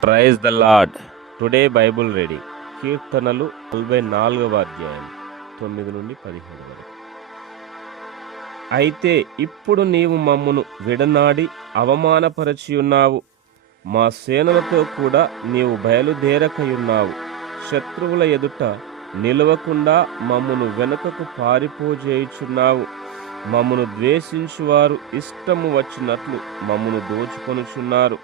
Praise the lord. Today Bible reading కీర్తనలు 44వ అధ్యాయం 9 నుండి 15 వరకు. అయితే ఇప్పుడు నీవు మమ్మును విడనాడి అవమానపరచియున్నావు, మా సేనలతో కూడా నీవు బయలుదేరకయున్నావు. శత్రువుల ఎదుట నిలవకుండా మమ్మును వెనుకకు పారిపోజేయుచున్నావు. మమ్మును ద్వేషించువారు ఇష్టము వచ్చినట్లు మమ్మును దోచుకొనుచున్నారు.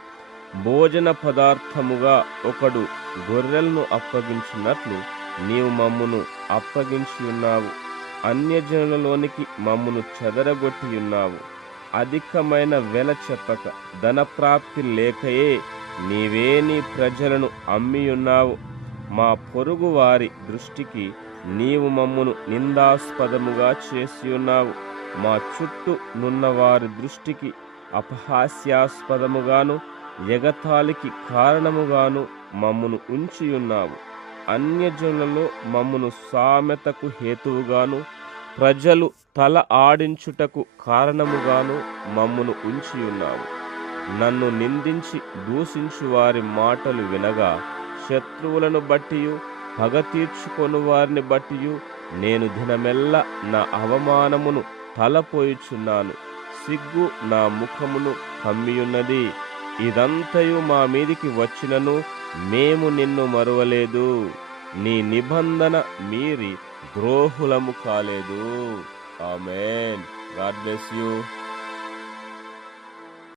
భోజన పదార్థముగా ఒకడు గొర్రెలను అప్పగించినట్లు నీవు మమ్మును అప్పగించియున్నావు. అన్యజనులలోనికి మమ్మును చెదరగొట్టియున్నావు. అధికమైన వెల చెప్పక ధనప్రాప్తి లేకయే నీవే నీ ప్రజలను అమ్మియున్నావు. మా పొరుగు వారి దృష్టికి నీవు మమ్మును నిందాస్పదముగా చేసియున్నావు. మా చుట్టూ నున్న వారి దృష్టికి అపహాస్యాస్పదముగాను ఎగతాళికి కారణముగాను మమ్మును ఉంచియున్నావు. అన్యజనులలో మమ్మును సామెతకు హేతువుగాను ప్రజలు తల ఆడించుటకు కారణముగాను మమ్మును ఉంచియున్నావు. నన్ను నిందించి దూషించు వారి మాటలు వినగా శత్రువులను బట్టియు పగ తీర్చుకొను వారిని బట్టియు నేను దినమెల్లా నా అవమానమును తలపోయుచున్నాను. సిగ్గు నా ముఖమును కమ్మియున్నది. ఇదంతయు మా మీదికి వచ్చినను మేము నిన్ను మరువలేదు. నీ నిబంధన మీరి ద్రోహులము కాలేదు. ఆమేన్. God bless you.